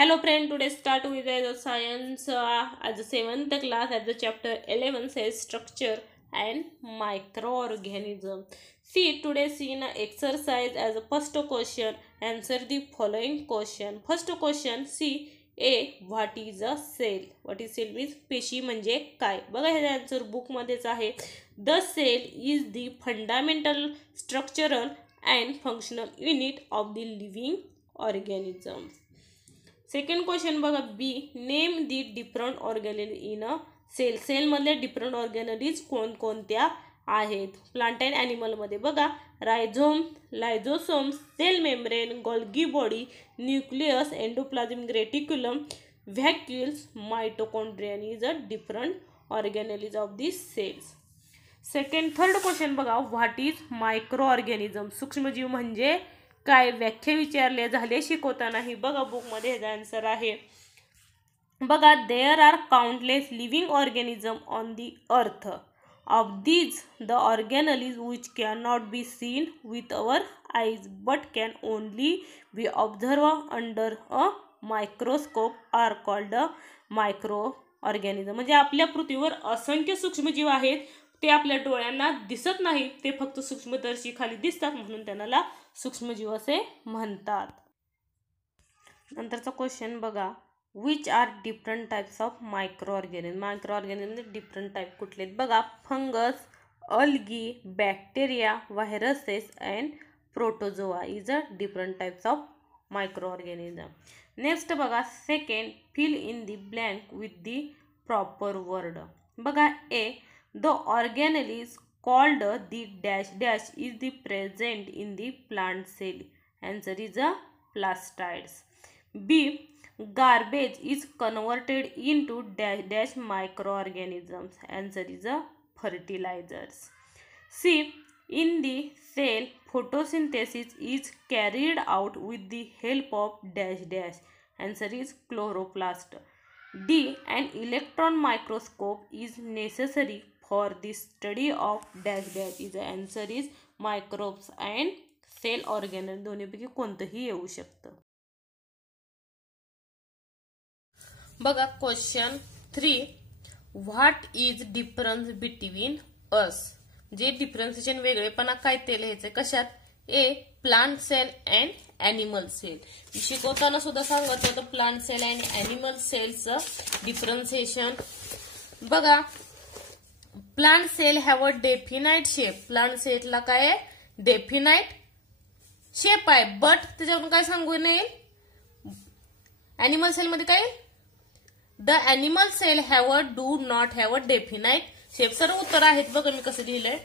Hello friend, today start with the science as the 7th class as the chapter 11 says structure and microorganism. See, today see in exercise as a first question, answer the following question. First question, see A, what is a cell? What is cell means पेशी म्हणजे काय? बघा हे answer book मध्येच आहे. The cell is the fundamental structural and functional unit of the living organism. Second question बघा B, name the different organelles in a cell. सेलमधले different organelles कोणकोणत्या आहेत? प्लांट अँड ॲनिमलमध्ये बघा ribosome, lysosome, cell membrane, Golgi body, nucleus, endoplasmic reticulum, vacuoles, mitochondrion is a different organelles of this cells. Third question बघा what is micro organism. सूक्ष्मजीव म्हणजे काय? व्याख्या विचारले झाले शिकवतानाही. बघा बुकमध्ये ह्याचा आन्सर आहे. बघा there are countless living organism on the earth. Of these the organelles which can not be seen with our eyes but can only be observe under a microscope are called a micro organism. म्हणजे आपल्या पृथ्वीवर असंख्य सूक्ष्मजीव आहेत, ते आपल्या डोळ्यांना दिसत नाही, ते फक्त सूक्ष्मदर्शी खाली दिसतात, म्हणून त्यांना सूक्ष्मजीव असे म्हणतात. नंतरचा क्वेश्चन बघा which are different types of micro organism. Micro ऑर्गॅनिझमचे डिफरंट टाइप कुठले आहेत? बघा fungus, algae, bacteria, viruses and protozoa is a different types of micro organism. Next बघा second, fill in the blank with the proper word. बघा A, the organelle is called the dash dash is the present in the plant cell. Answer is a plastids. B, garbage is converted into dash dash microorganisms. Answer is a fertilizers. C, in the cell photosynthesis is carried out with the help of dash dash. Answer is chloroplast. D, an electron microscope is necessary for the study of dash dash. Is the answer is microbes and cell organelle. दोन्हीपैकी कोणतंही येऊ शकतं. बघा question 3, what is difference between us. जे differentiation वेगळेपणा काय ते लिहायचं कशात? ए, plant cell and animal cell. शिकवताना सुद्धा सांगत होतं प्लांट सेल अँड ॲनिमल सेलचं डिफरन्सिएशन. बघा plant cell have a definite shape. Plant सेलला काय आहे? डेफिनाइट शेप आहे, बट त्याच्यावरून काय सांगू नये. ॲनिमल सेलमध्ये काय? The animal cell have a do not have a definite shape. सर्व उत्तर आहेत बघा मी कसं लिहिलंय.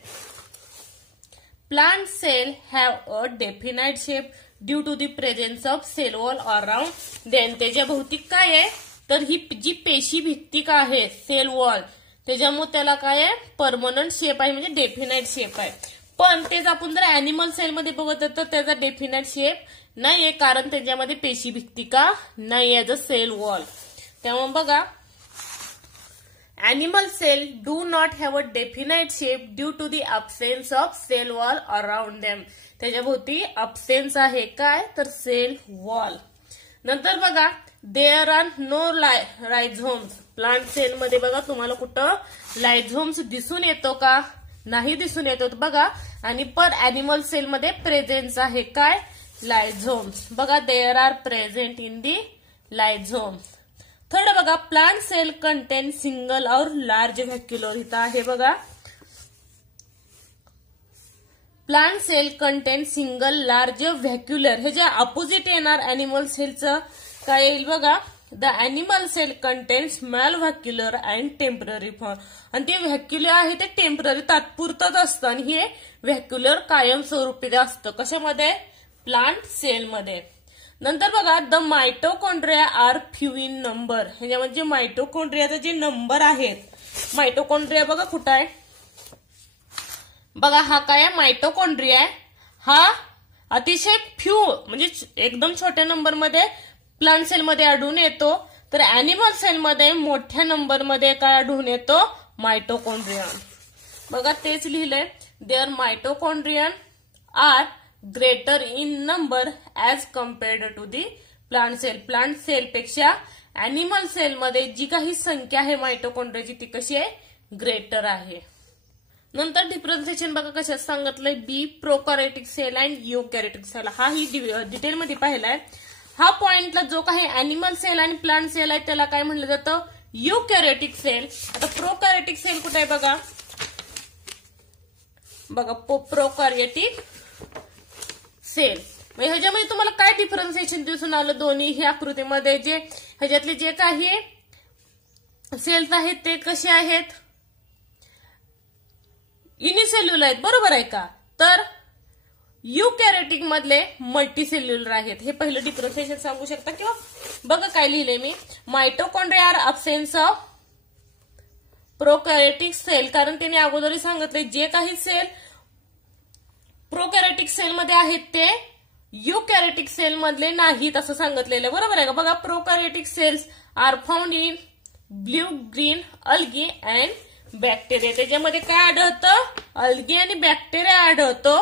Plant cell have a definite shape due to the presence of cell wall around then. त्याच्या भौतिक काय आहे तर ही जी पेशी भित्तिक आहे सेल वॉल, त्याच्यामुळे त्याला काय आहे? परमनंट शेप आहे, म्हणजे डेफिनाइट शेप आहे. पण तेच आपण जर ॲनिमल सेलमध्ये बघत तर त्याचा डेफिनाइट शेप नाहीये, कारण त्याच्यामध्ये पेशी भित्तिका नाही ॲज अ सेल वॉल. त्यामुळे बघा animal cell do not have a definite shape due to the absence of cell wall around them. त्याच्या भोवती absence आहे काय तर सेल वॉल. नंतर बघा there are no ribosomes. Plant cell मध्ये बघा तुम्हाला कुठं लायझोम्स दिसून येतो का? नाही दिसून येतो बघा. आणि पर ॲनिमल सेल मध्ये प्रेझेन्स आहे काय? लायझोम्स. बघा there are present in the lysosomes. Third बघा प्लांट सेल कंटेन सिंगल और लार्ज व्हॅक्युलर. इथं आहे बघा plant cell contain single large vacuolar. हे जे अपोजिट येणार ॲनिमल सेलचं काय येईल बघा. The animal cell contain small vacuolar and temporary form. आणि ते व्हॅक्युलर आहे ते टेम्पररी तात्पुरतच असतं, आणि हे व्हॅक्युलर कायमस्वरूपी असतं. कशामध्ये? प्लांट सेलमध्ये. नंतर बघा the mitochondria are few in number. ह्याच्यामध्ये जे मायटोकॉन्ड्रियाचे जे नंबर आहेत, मायटोकॉन्ड्रिया बघा कुठं आहे? बघा हा काय आहे? मायटोकॉन्ड्रिया आहे. हा अतिशय फ्यू म्हणजे एकदम छोट्या नंबरमध्ये प्लांट सेलमध्ये आढळून येतो, तर ॲनिमल सेलमध्ये मोठ्या नंबरमध्ये काय आढळून येतो? मायटोकॉन्ड्रियन. बघा तेच लिहिलंय there mitochondrion are greater in number as compared to the plant cell पेक्षा अॅनिमल सेल मध्ये जी काही संख्या आहे मायटोकॉन्ड्रियाची ती कशी आहे, ग्रेटर आहे. नंतर डिफरन्सिएशन बघा कशात सांगितलंय, बी प्रोकॅरियोटिक सेल अँड यूकॅरियोटिक सेल. हा ही डिटेलमध्ये पाहिलाय. हा पॉइंटला जो काही अॅनिमल सेल आणि प्लांट सेल आहे त्याला काय म्हणलं जातं, यूकॅरियोटिक सेल. आता प्रोकॅरियोटिक सेल कुठे आहे बघा, प्रोकॅरियोटिक सेल. ह्याच्यामध्ये तुम्हाला काय डिफरन्सिएशन दिसून आलं दोन्ही ही आकृतीमध्ये, जे ह्याच्यातले जे काही सेल्स आहेत ते कसे आहेत, युनिसेल्युलर आहेत, बरोबर आहे का. तर यूकॅरियोटिक मधले मल्टीसेल्युलर आहेत. हे पहिलं डिफरन्सिएशन सांगू शकता. किंवा बघा काय लिहिले मी, mitochondria are absence of prokaryotic cell. कारण त्याने अगोदरही सांगितले जे काही सेल प्रोकॅरियोटिक सेल मध्ये आहेत ते यूकॅरियोटिक सेल मधले नाहीत असं सांगितलेलं, बरोबर आहे का. बघा, prokaryotic cells are found in blue green algae and bacteria. त्याच्यामध्ये काय आढळतं, अल्गी आणि बॅक्टेरिया आढळतो,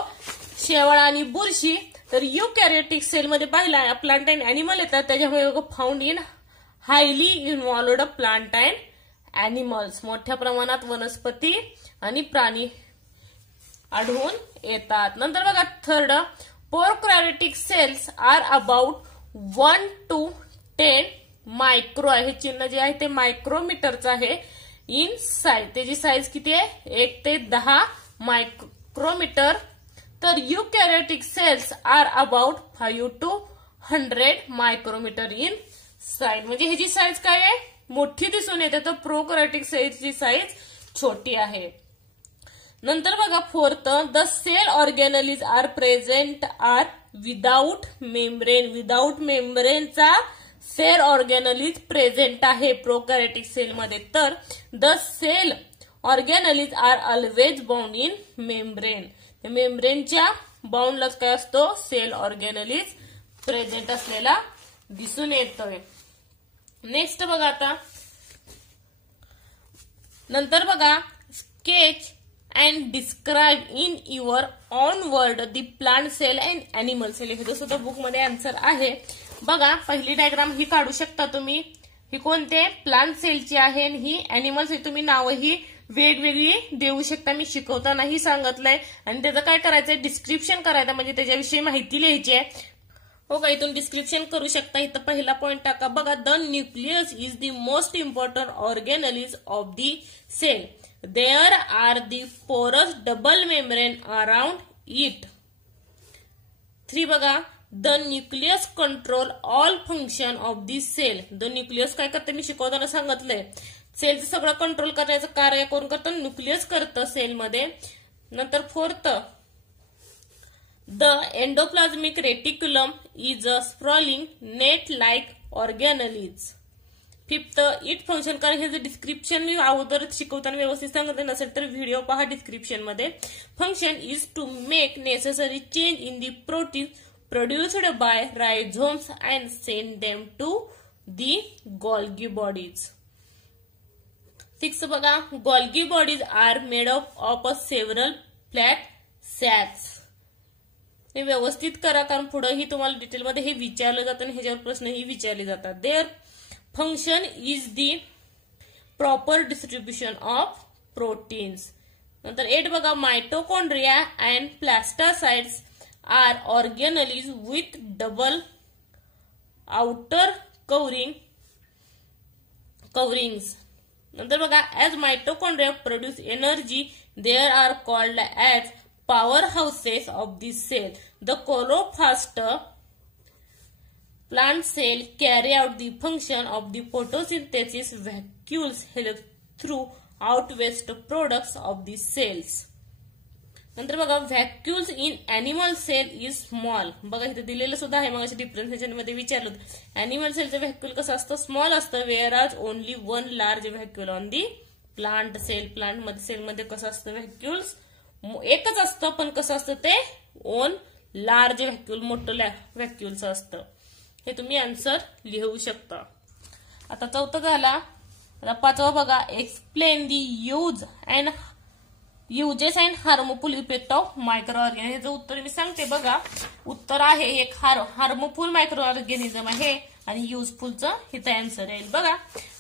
शेवाळ आणि बुरशी. तर यूकॅरियोटिक सेल मध्ये पाहिला प्लांट अँड अॅनिमल येतात, त्याच्यामुळे found in highly involved plant and animals. मोठ्या प्रमाणात वनस्पती आणि प्राणी आढळून येतात. नंतर बघा third, prokaryotic cells are about 1 to 10 micro आहे. हे चिन्ह जे आहे ते मायक्रोमीटरचं आहे. इन साईज, त्याची साईज किती आहे, 1 ते 10 मायक्रोमीटर. तर eukaryotic cells are about 5 to 100 micrometre in size. म्हणजे ह्याची साईज काय आहे, मोठी दिसून येते. तर प्रोकॅरियोटिक सेल्सची साईज छोटी आहे. नंतर बघा fourth, the cell organelles are present are without membrane. Without मेम्ब्रेनचा सेल ऑर्गॅनलीज प्रेझेंट आहे प्रोकॅरियोटिक सेलमध्ये. तर the cell organelles are always bound in membrane. मेम्ब्रेनच्या बाउंडलाच काय असतो, सेल ऑर्गॅनलीज प्रेझेंट असलेला दिसून येतोय. नेक्स्ट बघा आता, नंतर बघा sketch and describe in your own word the plant cell and animal cell. हे सुद्धा बुक मध्ये आन्सर आहे. बघा पहिली डायग्राम ही काढू शकता तुम्ही. ही कोणते, प्लांट सेलची आहे. आणि ही अॅनिमल सेल. तुम्ही नावही वेगवेगळी देऊ शकता, मी शिकवतानाही सांगितलंय. आणि त्याचं काय करायचंय, डिस्क्रिप्शन करायचं, म्हणजे त्याच्याविषयी माहिती लिहायची आहे. हो का, इथून डिस्क्रिप्शन करू शकता. इथं पहिला पॉइंट टाका बघा, the nucleus is the most important organelles of the cell. There are the porous double membrane around it. 3 बघा, the nucleus control all function of the cell. The nucleus काय करते, मी शिकवताना सांगितलंय, सेलचं सगळं कंट्रोल करण्याचं कार्य कोण करतं, न्यूक्लियस करतं सेलमध्ये. नंतर fourth, the endoplasmic reticulum is a sprawling net like organelles. Fifth, it function. कारण हे जे डिस्क्रिप्शन मी अगोदर शिकवताना व्यवस्थित सांगितलं नसेल तर व्हिडिओ पहा डिस्क्रिप्शन मध्ये. Function is to make necessary change in the protein produced by ribosomes and send them to the Golgi bodies. 6 बघा, Golgi bodies are made of a several flat sacs. हे व्यवस्थित करा, कारण पुढेही तुम्हाला डिटेलमध्ये हे विचारलं जातं आणि ह्याच्यावर प्रश्नही विचारले जातात. Their function is the proper distribution of proteins. नंतर 8 बघा, mitochondria and plastocytes are organelles with double outer coverings. नंतर बघा, as mitochondria produce energy, they are called as powerhouses of the cell. The chloroplast plant cell carry out the function of the photosynthesis. Vacuoles help through out waste products of the cells. नंतर बघा, vacuoles in animal cell is small. बघा इथे दिलेलं सुद्धा आहे, मग differentiation मध्ये विचारलं होतं. अॅनिमल सेलचं व्हॅक्युल कसं असतं, स्मॉल असतं. Whereas only 1 large vacuole on the plant cell. Plant मध्ये सेलमध्ये कसं असतं, व्हॅक्युल्स एकच असतं, पण कसं असतं ते 1 लार्ज व्हॅक्युल, मोठं व्हॅक्युलचं असतं. हे तुम्ही आन्सर लिहू शकता. आता 4 झाला. आता 5 बघा, explain the use and uses and harmful effect of micro organism. याचं उत्तर मी सांगते बघा. उत्तर आहे एक हार्मफुल मायक्रो ऑर्गॅनिझम आहे आणि युजफुलचं हिचं आन्सर येईल बघा.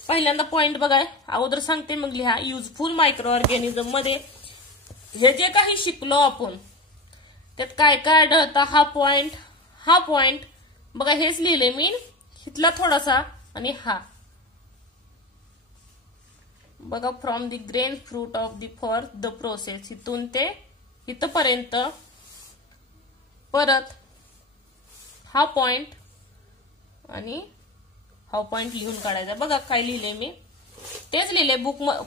पहिल्यांदा पॉइंट बघा, अगोदर सांगते मग लिहा. युजफुल मायक्रो ऑर्गॅनिझम मध्ये हे जे काही शिकलो आपण त्यात काय काय आढळतं. हा पॉइंट बघा, हेच लिहिले मी, इथला थोडासा आणि हा बघा. From the grain fruit of the for the process, इथून ते इथपर्यंत, परत हा पॉइंट आणि हा पॉइंट लिहून काढायचा. बघा काय लिहिले मी, तेच लिहिले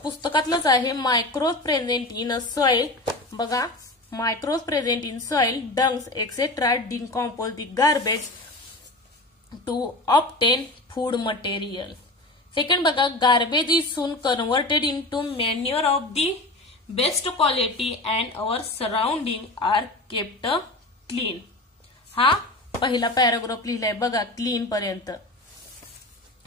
पुस्तकातलंच आहे. Microbes present in a soil. बघा, microbes present in soil, dungs etcetera decompose the garbage to obtain food material. Second बघा, garbage is soon converted into manure of the best quality and our surrounding are kept clean. हा पहिला paragraph लिहिलाय बघा, clean पर्यंत.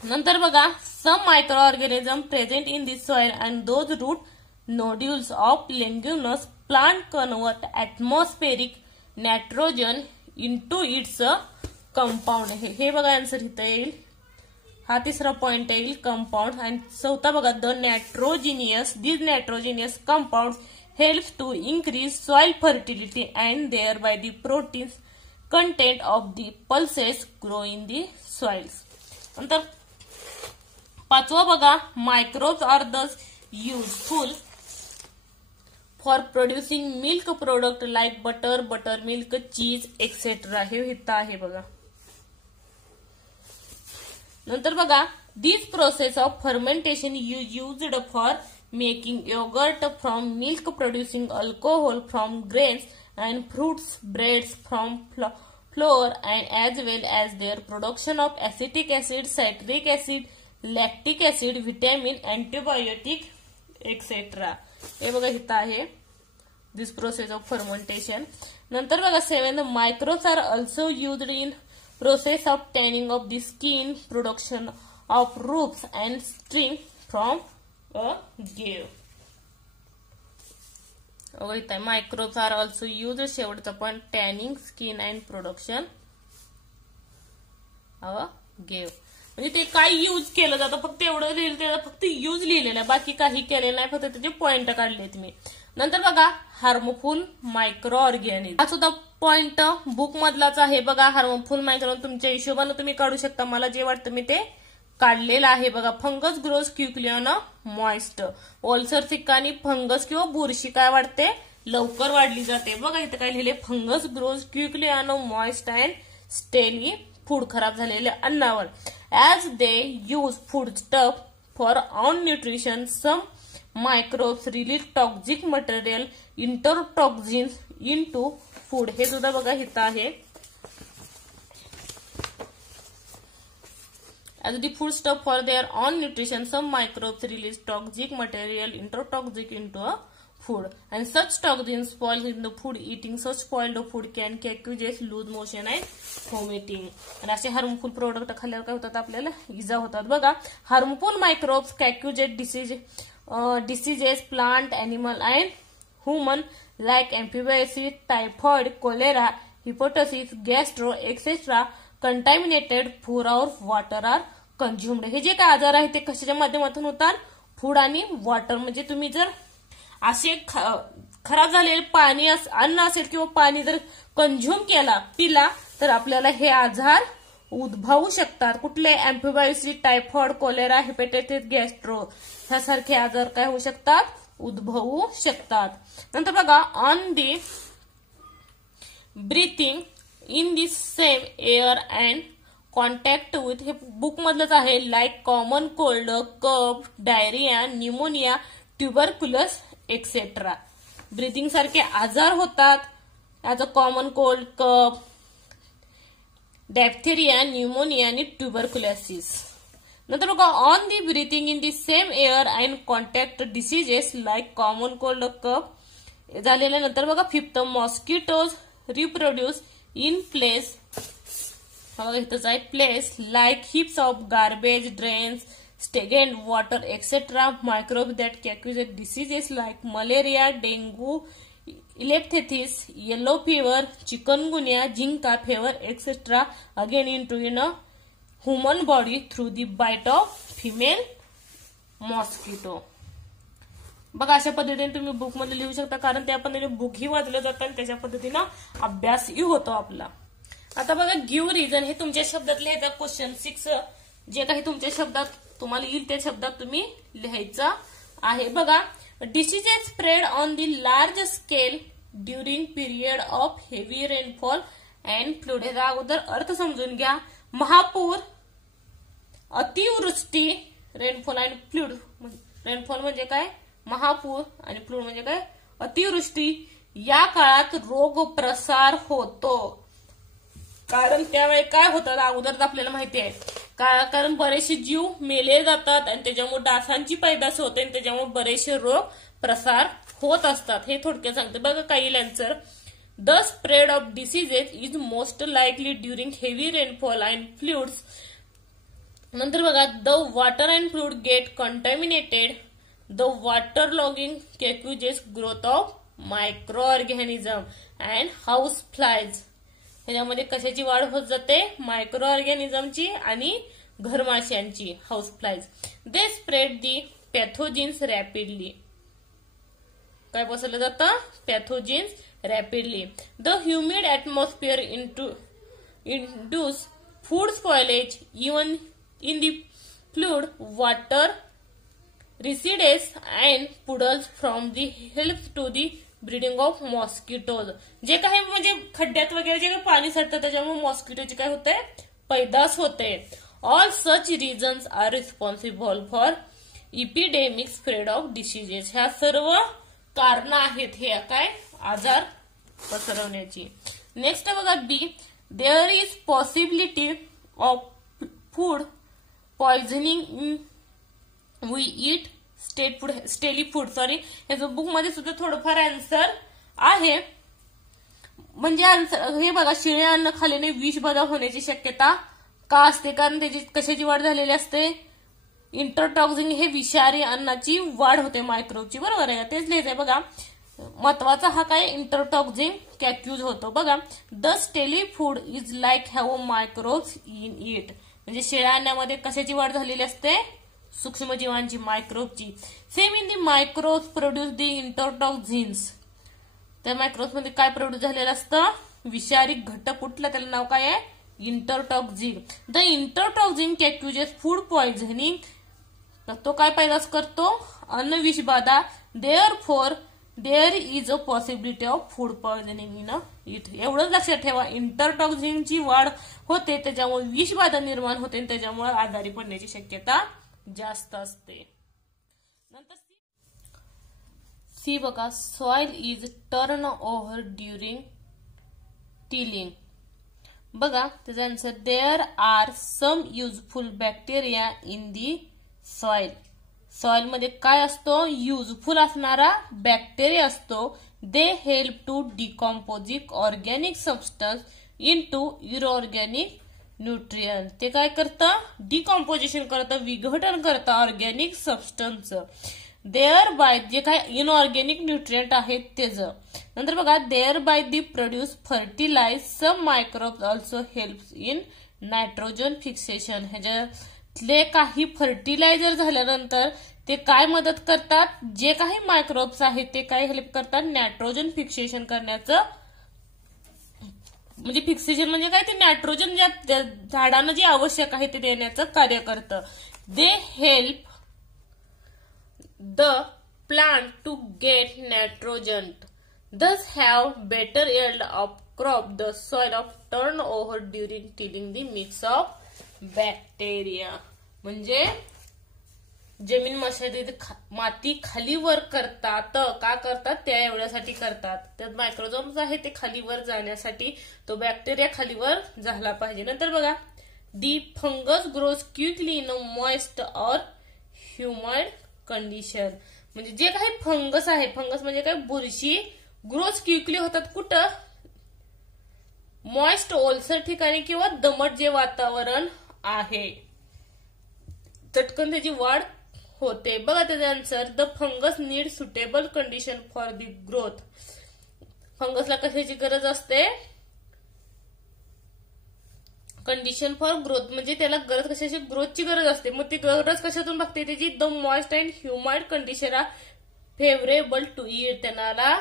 नंतर बघा, some micro organism present in this soil and those root nodules of leguminous plant convert atmospheric nitrogen into its compound. हे बघा answer इथं येईल. हा तिसरा पॉइंट येईल, कंपाऊंड. आणि चौथा बघा, this nitrogenous compound helps to increase soil fertility and thereby the proteins content of the pulses grow in the soils. नंतर पाचवा बघा, microbes are thus useful for producing milk product like butter, butter milk, cheese etcetera. हे हित आहे बघा. नंतर बघा, this process of fermentation used for making yogurt from milk, producing alcohol from grains and fruits, breads from flour and as well as there production of acetic acid, citric acid, lactic acid, vitamin, antibiotic etcetera. हे बघा इथं आहे, दिस process of fermentation. नंतर बघा, 7 microbes are also used in process of tanning of the skin, production of roots and string from agave. इथं microbes are also used, शेवटचा पण tanning skin and production of agave. म्हणजे ते काय use केलं जातं फक्त एवढं लिहिलं, त्याला फक्त यूज लिहिलेलं आहे, बाकी काही केलेलं नाही, फक्त त्याचे पॉइंट काढलेत मी. नंतर बघा, हार्मफुल मायक्रो ऑर्गॅनिझम. हा सुद्धा पॉइंट बुक मधलाच आहे बघा. हार्मफुल मायक्रो तुमच्या हिशोबाने तुम्ही काढू शकता, मला जे वाटतं मी ते काढलेलं आहे बघा. Fungus grows quickly on moist. ओलसर ठिकाणी फंगस किंवा बुरशी काय वाढते, लवकर वाढली जाते. बघा इथं काय लिहिले, fungus grows quickly on moist and stale food, खराब झालेल्या अन्नावर. As they use food stuff for on nutrition, some microbes release toxic material enterotoxins into food. हे सुद्धा बघा इथं आहे. As the food stuff for their own nutrition, some microbes release toxic material, intertoxic into a food, and such toxins spoil in the food. Eating such spoiled food can cause lose motion and vomiting. आणि असे harmful product खाल्ल्यावर काय होतात, आपल्याला इजा होतात बघा. Harmful microbes cause diseases plant, animal and human like amoebiasis, typhoid, cholera, hepatitis, gastro etcetera. Contaminated food or water are consumed. हे जे काय आजार आहे ते कशाच्या माध्यमातून होतात, फूड आणि वॉटर. म्हणजे तुम्ही जर असे खराब झालेले पाणी, अन्न असेल किंवा पाणी जर कंझ्युम केला, पिला, तर आपल्याला हे आजार उद्भवू शकतात. कुठले, amoebiasis, typhoid, cholera, hepatitis, gastro ह्यासारखे आजार काय होऊ शकतात, उद्भवू शकतात. नंतर बघा, on the breathing in the same air and contact with. हे बुक मधलंच आहे. Like common cold, cough, diarrhoea, pneumonia, tuberculosis etcetera. Breathing सारखे आजार होतात, as a common cold, cough, diphtheria, pneumonia आणि ट्युबरक्युलोसिस. नंतर बघा, on the breathing in the same air and contact diseases like common cold, cough झालेल्या नंतर बघा, 5th mosquitoes reproduce in place. बघा इथंच आहे, place like hips of garbage, drains, stagnant water, etc. Microbes that cause diseases like malaria, dengue, elephantiasis, yellow fever, chikungunya, Zika fever, etc. again into a human body through the bite of female mosquito. बघा अशा पद्धतीने तुम्ही book मध्ये लिहू शकता, कारण त्या पद्धतीने बुकही वाचलं जातं आणि त्याच्या पद्धतीनं अभ्यासही होतो आपला. आता बघा गिव्ह रिझन हे तुमच्या शब्दात लिहायचं. क्वेश्चन 6 जे काही तुमच्या शब्दात तुम्हाला येईल त्या शब्दात तुम्ही लिहायचं आहे. बघा diseases spread on the large scale during period of heavy rainfall and flood. ह्याचा अगोदर अर्थ समजून घ्या. महापूर, अतिवृष्टी, रेनफॉल आणि फ्लड. रेनफॉल म्हणजे काय, महापूर, आणि फ्लड म्हणजे काय, अतिवृष्टी. या काळात रोग प्रसार होतो. कारण त्यावेळी काय होतं अगोदर आपल्याला माहिती आहे, कारण बरेचसे जीव मेले जातात आणि त्याच्यामुळे डासांची पैदास होते आणि त्याच्यामुळे बरेचसे रोग प्रसार होत असतात. हे थोडक्यात सांगते. बघा काही answer. The spread of diseases is most likely during heavy rainfall and floods. नंतर बघा the water and flood get contaminated. The water logging causes growth of micro organism and house flies. ह्याच्यामध्ये कशाची वाढ होत जाते, मायक्रो ऑर्गॅनिझमची आणि घरमाशांची, house flies. They spread the pathogens rapidly. काय पसरलं जातं, pathogens rapidly. The humid atmosphere induce food spoilage even in the flood water residues and poodles from the help to the breeding of mosquitoes. जे काही म्हणजे खड्ड्यात वगैरे जे काही पाणी साठतं त्याच्यामुळे मॉस्किटोची काय होते, पैदास होते. All such reasons are responsible for epidemic spread of diseases. ह्या सर्व कारण आहेत हे काय आजार पसरवण्याची. नेक्स्ट बघा B. There is possibility of food poisoning we eat stale food. Sorry, याचं बुक मध्ये सुद्धा थोडंफार आन्सर आहे. म्हणजे आन्सर हे बघा, शिळे अन्न खाल्ल्याने विषबाधा होण्याची शक्यता का असते, कारण त्याची कशाची वाढ झालेली असते, इंटरटॉक्सिन हे विषारी अन्नाची वाढ होते मायक्रोबची. बरोबर आहे, तेच लिहायचंय. बघा महत्वाचा हा काय, इंटरटॉक्सिन कॅक्यूज होतो. बघा the stale food is like have microbes in it. म्हणजे शिळ्या अन्नामध्ये कशाची वाढ झालेली असते, सूक्ष्मजीवांची, मायक्रोबची. Same in the microbes produce the enterotoxins. त्या मायक्रोब्स मध्ये काय प्रोड्यूस झालेलं असतं, विषारी घटक. कुठला, त्याला नाव काय आहे, enterotoxin. The enterotoxin causes food poisoning. तो काय पैदास करतो, अन्न विषबाधा. Therefore there is a possibility of food poisoning in it. एवढंच लक्षात ठेवा, इंटरटॉक्झिनची वाढ होते त्याच्यामुळे विषबाधा निर्माण होते आणि त्याच्यामुळे आजारी पडण्याची शक्यता जास्त असते. नंतर सी बघा. Soil is turn over during tilling. बघा त्याचा answer. There are some useful bacteria in the soil. Soil मध्ये काय असतो, युजफुल असणारा बॅक्टेरिया असतो. They help to decomposing organic substance in to inorganic nutrient. ते काय करतं, डिकॉम्पोजिशन करतं, विघटन करतं organic substance. There by J काय इनऑर्गॅनिक न्यूट्रियंट आहेत त्याचं. नंतर बघा thereby the produce fertilise. Some microbes also help in nitrogen fixation. ह्याच्यातले काही फर्टिलायझर झाल्यानंतर ते काय मदत करतात, जे काही मायक्रोब्स आहेत ते काय हेल्प करतात, नायट्रोजन फिक्सेशन करण्याचं. म्हणजे फिक्सेशन म्हणजे काय, ते नायट्रोजन ज्या झाडांना जे आवश्यक आहे ते देण्याचं कार्य करतं. They help the plant to get nitrogen, thus have better yield of crop. The soil of turnover during tilling the mix of bacteria. म्हणजे जमीन मशागतीत माती खाली वर करतात. का करतात, त्या एवढ्यासाठी करतात. त्यात मायक्रोजोम्स आहे ते खाली वर जाण्यासाठी, तो बॅक्टेरिया खाली वर झाला पाहिजे. नंतर बघा the fungus grows quickly in a moist or humid condition. म्हणजे जे काही फंगस आहे, फंगस म्हणजे काय, बुरशी, ग्रोथ क्विकली होतात कुठं, मॉइस्ट ओलसर ठिकाणी किंवा दमट जे वातावरण आहे. चटकन त्याची वाढ होते. बघा त्याचा answer, the fungus need suitable condition for the growth. फंगसला कशाची गरज असते? कंडिशन फॉर ग्रोथ, म्हणजे त्याला गरज कशाची? ग्रोथची गरज असते. मग ती गरज कशातून बघते त्याची? The moist and humid condition are favourable to it. त्यांना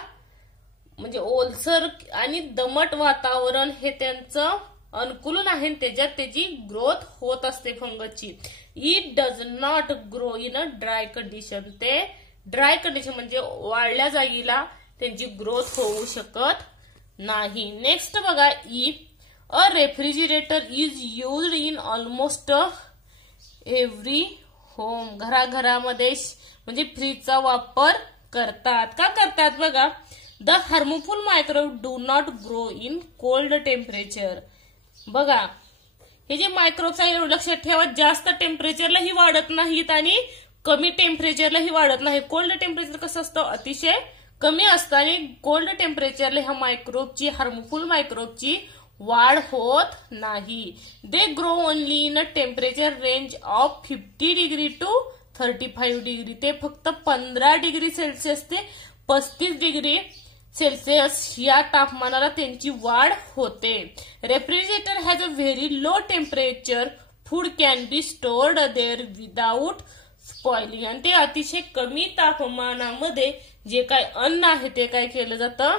म्हणजे ओलसर आणि दमट वातावरण हे त्यांचं अनुकूलन आहे, त्याच्यात त्याची ग्रोथ होत असते फंगसची. It does not grow in a dry condition. ते ड्राय कंडिशन म्हणजे वाळल्या जागेला त्यांची ग्रोथ होऊ शकत नाही. नेक्स्ट बघा, अ refrigerator is used in almost every home. घराघरामध्ये म्हणजे फ्रीजचा वापर करतात. का करतात? बघा, the harmful microbe do not grow in cold temperature. बघा, हे जे मायक्रोब्स आहे लक्षात ठेवा, जास्त टेम्परेचरलाही वाढत नाहीत आणि कमी टेम्परेचरलाही वाढत नाही. कोल्ड टेम्परेचर कसं असतं? अतिशय कमी असतं आणि कोल्ड टेम्परेचरला ह्या मायक्रोबची, हार्मफुल मायक्रोबची वाढ होत नाही. They grow only in a temperature range of 50 degree to 35 degree. ते फक्त 15 डिग्री सेल्सिअस ते 35 डिग्री सेल्सिअस या तापमानाला त्यांची वाढ होते. Refrigerator has a very low temperature. Food can be stored there without spoiling. आणि ते अतिशय कमी तापमानामध्ये जे काय अन्न आहे ते काय केलं जातं?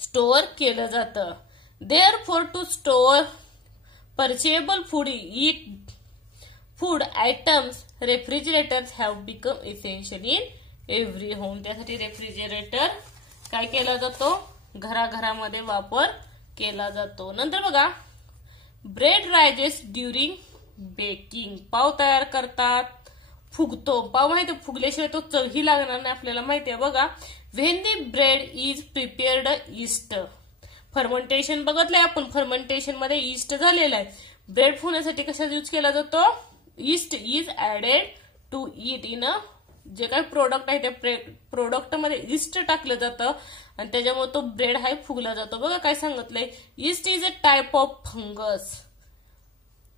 स्टोअर केलं जातं. Therefore, to store perishable food items, refrigerators have become essential in every home. त्यासाठी रेफ्रिजरेटर काय केला जातो? घराघरामध्ये वापर केला जातो. नंतर बघा, ब्रेड रायजेस ड्युरिंग बेकिंग. पाव तयार करतात, फुगतो. पाव माहिती, फुगल्याशिवाय तो चवही लागणार नाही आपल्याला माहिती आहे. बघा, when the bread is prepared east. Fermentation बघितलंय आपण, फर्मेंटेशन मध्ये ईस्ट झालेलं आहे. ब्रेड फुगण्यासाठी कशाचा यूज केला जातो? Yeast is added to it in a. जे काही प्रोडक्ट आहे त्या प्रोडक्ट मध्ये ईस्ट टाकलं जातं आणि त्याच्यामुळे तो ब्रेड आहे फुगला जातो. बघा काय सांगितलंय, yeast is a type of fungus.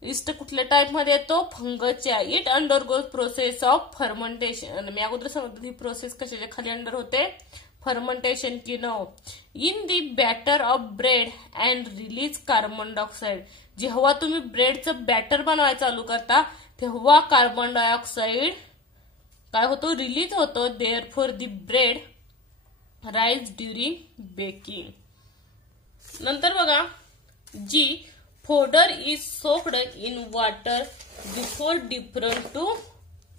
Yeast कुठल्या टाइप मध्ये येतो? फंगसच्या. It undergoes process of fermentation. मी अगोदर सांगितलं ही प्रोसेस कशाच्या खाली अंडर होते? फर्मेंटेशन की no. In the batter of bread and release carbon dioxide. जेव्हा तुम्ही ब्रेडचं बॅटर बनवायला चालू करता तेव्हा कार्बन डायऑक्साइड काय होतो? रिलीज होतो. Therefore the bread rise during baking. नंतर बघा, जी fodder is soaked in water before different to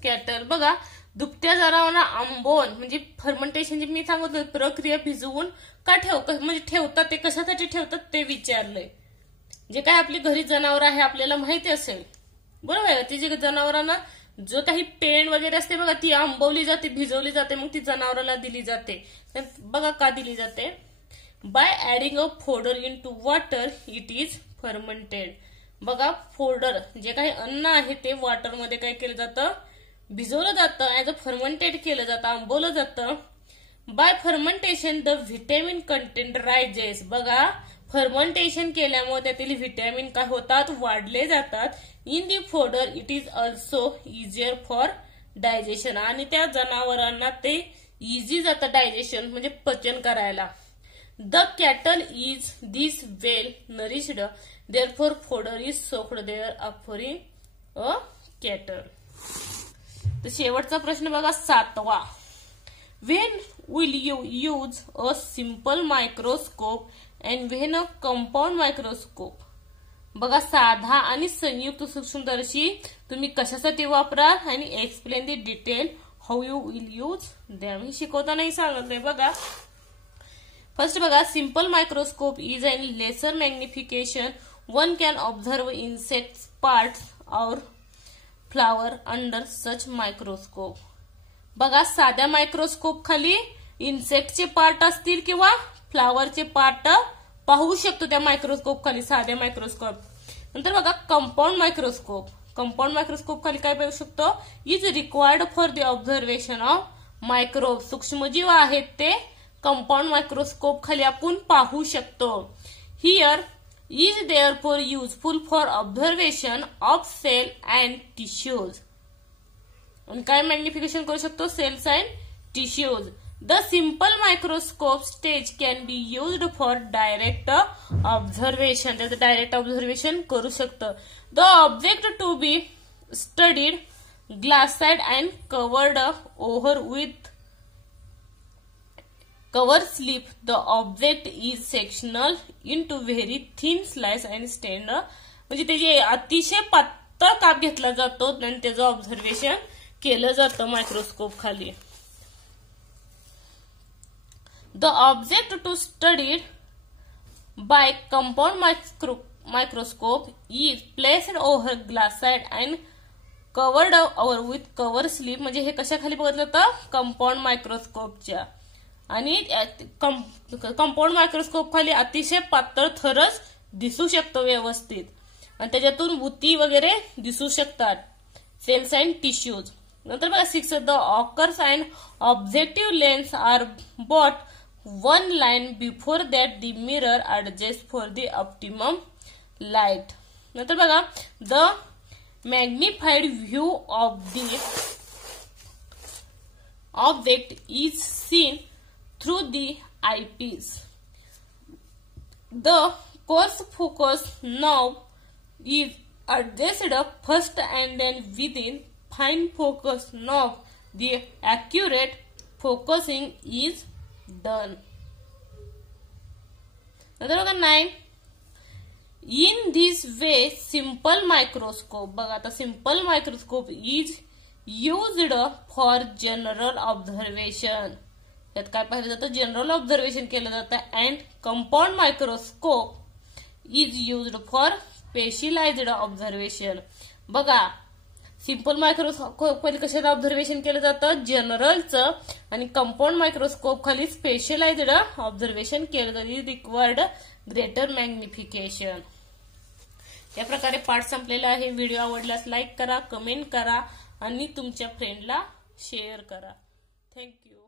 cattle. बघा, दुभत्या जनावरांना आंबवून म्हणजे फर्मेंटेशनची मी सांगत प्रक्रिया भिजवून का म्हणजे ठेवतात, ते कशासाठी ठेवतात ते विचारलंय. जे काय आपली घरी जनावर आहे आपल्याला माहिती असेल, बरोबर आहे. ती जे जनावरांना जो काही पेंड वगैरे असते बघा, ती आंबवली जाते, भिजवली जाते, मग ती जनावराला दिली जाते. बघा का दिली जाते? By adding a fodder in to water it is fermented. बघा, फोडर जे काही अन्न आहे ते वॉटरमध्ये काय केलं जातं? भिजवलं जातं, ऍज अ फर्मेंटेड केलं जातं, आंबवलं जातं. Bye fermentation the vitamin content rises. बघा, फर्मेंटेशन केल्यामुळे त्यातील व्हिटॅमिन काय होतात? वाढले जातात. In the fodder it is also easier for digestion. आणि त्या जनावरांना ते इझी जातं डायजेशन म्हणजे पचन करायला. The cattle is this well nourished therefore fodder is soaked there offering a cattle. तर शेवटचा प्रश्न बघा 7वा. When will you use a simple microscope and when a compound microscope. बघा, साधा आणि संयुक्त सूक्ष्मदर्शी तुम्ही कशासाठी वापरा आणि explain the detail how you will use them. हे शिकवतानाही सांगितलंय. बघा, फर्स्ट बघा, simple microscope is an lesser magnification. One can observe insects parts और फ्लावर अंडर सच मायक्रोस्कोप. बघा, साध्या मायक्रोस्कोप खाली इन्सेक्टचे पार्ट असतील किंवा फ्लावरचे पार्ट पाहू शकतो त्या मायक्रोस्कोप खाली, साध्या मायक्रोस्कोप. नंतर बघा, कंपाऊंड मायक्रोस्कोप. कंपाऊंड मायक्रोस्कोप खाली काय पाहू शकतो? Is required for the observation of microbe. सूक्ष्मजीव आहेत ते कंपाऊंड मायक्रोस्कोप खाली आपण पाहू शकतो. Here is therefore useful for observation of cell and tissues. आणि काय मॅग्निफिकेशन करू शकतो? Cells and tissues. The simple microscope stage can be used for direct observation. त्याचं डायरेक्ट ऑब्झर्वेशन करू शकतं. The object to be studied glass side and covered over with cover slip. The object is sectional into very thin slice and stand. म्हणजे त्याची अतिशय पातळ काप घेतला जातो आणि त्याचं ऑब्झर्वेशन केलं जातं मायक्रोस्कोप खाली. The object to studied by compound microscope is placed over glass side and covered over with cover slip. म्हणजे हे कशाखाली बघितलं तर कंपाऊंड मायक्रोस्कोपच्या. आणि कंपाऊंड मायक्रोस्कोप खाली अतिशय पातळ थरच दिसू शकतो व्यवस्थित आणि त्याच्यातून बुती वगैरे दिसू शकतात. Cells and tissues. नंतर बघा 6 the oculars and objective lens are brought one line before that the mirror adjust for the optimum light. नंतर बघा the magnified view of the object is seen through the eyepiece. The coarse focus knob is adjusted first and then within fine focus knob the accurate focusing is done. Another 9. In this way simple microscope. बघा आता simple microscope is used for general observation. यात काय पाहिलं जातं? General observation केलं जातं. And compound microscope is used for specialised observation. बघा simple microscope खाली कशाचं ऑब्झर्वेशन केलं जातं? जनरलचं. आणि कंपाऊंड मायक्रोस्कोप खाली स्पेशलाइज्ड ऑब्झर्वेशन केलं जातं. Required greater magnification. या प्रकारे पाठ संपलेला आहे. व्हिडिओ आवडल्यास लाईक करा, कमेंट करा आणि तुमच्या फ्रेंडला शेअर करा. थँक्यू.